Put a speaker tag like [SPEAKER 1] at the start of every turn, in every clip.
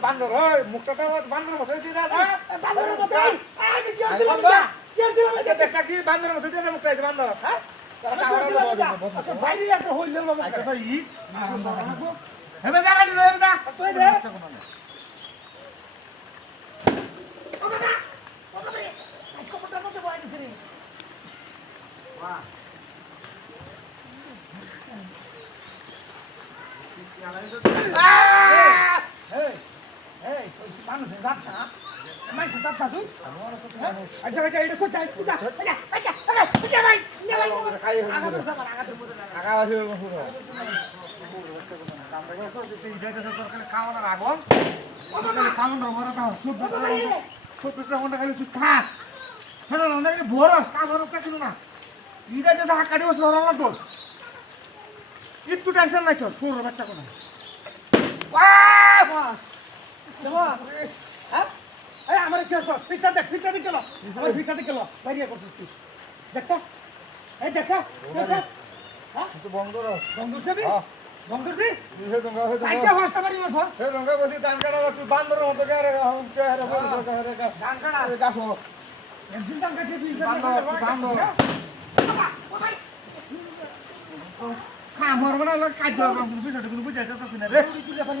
[SPEAKER 1] বান্দর মুখটা বান্দর মতো
[SPEAKER 2] বান্দরের মতো
[SPEAKER 1] বান্দর। বান্দর মতো মুখটা বান্দর
[SPEAKER 2] হ্যাঁ? আচ্ছা,
[SPEAKER 1] আচ্ছা
[SPEAKER 2] ওই মানুষের দাঁত না? না
[SPEAKER 1] খাওয়ানোর আগুন খাওয়ানোর বড় চব্বিশটা ঘণ্টা খালি তুই খাস হ্যাঁ না কিন্তু বরস তা বরসটা কিন্তু না ইটা যে ধাক্কা দিয়ে বসে আমার তোর একটু টেনশন নাই তোর তোর বাচ্চা কোনো
[SPEAKER 2] বাস। হ্যাঁ? এই, আমার কি হতো? পিঠটা দেখ, পিঠটা দিকে লো। আমার পিঠটা দিকে লো। বাইরে করছিস তুই। দেখছা? এই দেখা, দেখা। হ্যাঁ?
[SPEAKER 1] তুই বন্ধ রস
[SPEAKER 2] বন্ধুর দিবি?
[SPEAKER 1] হ্যাঁ।
[SPEAKER 2] বন্ধুর দি?
[SPEAKER 1] দুইশো টাকা হয়ে যাবে
[SPEAKER 2] হর্স কামারি মাছ হর।
[SPEAKER 1] হে রঙা বসি দান কাটা তুই বান্দর মতো কে রে হুম কে রে। গাছ
[SPEAKER 2] একদিন তুই
[SPEAKER 1] বান্দর, বান্দর।
[SPEAKER 2] বাবা, বাবা,
[SPEAKER 1] খা মরব না কাজ বুঝাইতে তো না রে
[SPEAKER 2] তুই তুলে পানি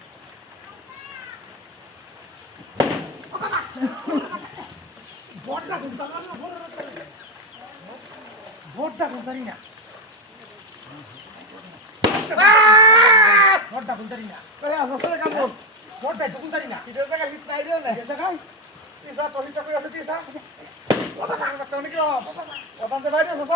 [SPEAKER 2] ভোটটা গুনতে পারি না। ভোটটা গুনতে পারি না।
[SPEAKER 1] এই আসলে কাম কর
[SPEAKER 2] ভোটটাই তো গুনতে পারি না।
[SPEAKER 1] কিদের টাকা হিট নাই রে না
[SPEAKER 2] এই জায়গায়
[SPEAKER 1] তিসা তো হিট করে আছে তিসা ও বাবা তো নাকি ও বাইরে সোসা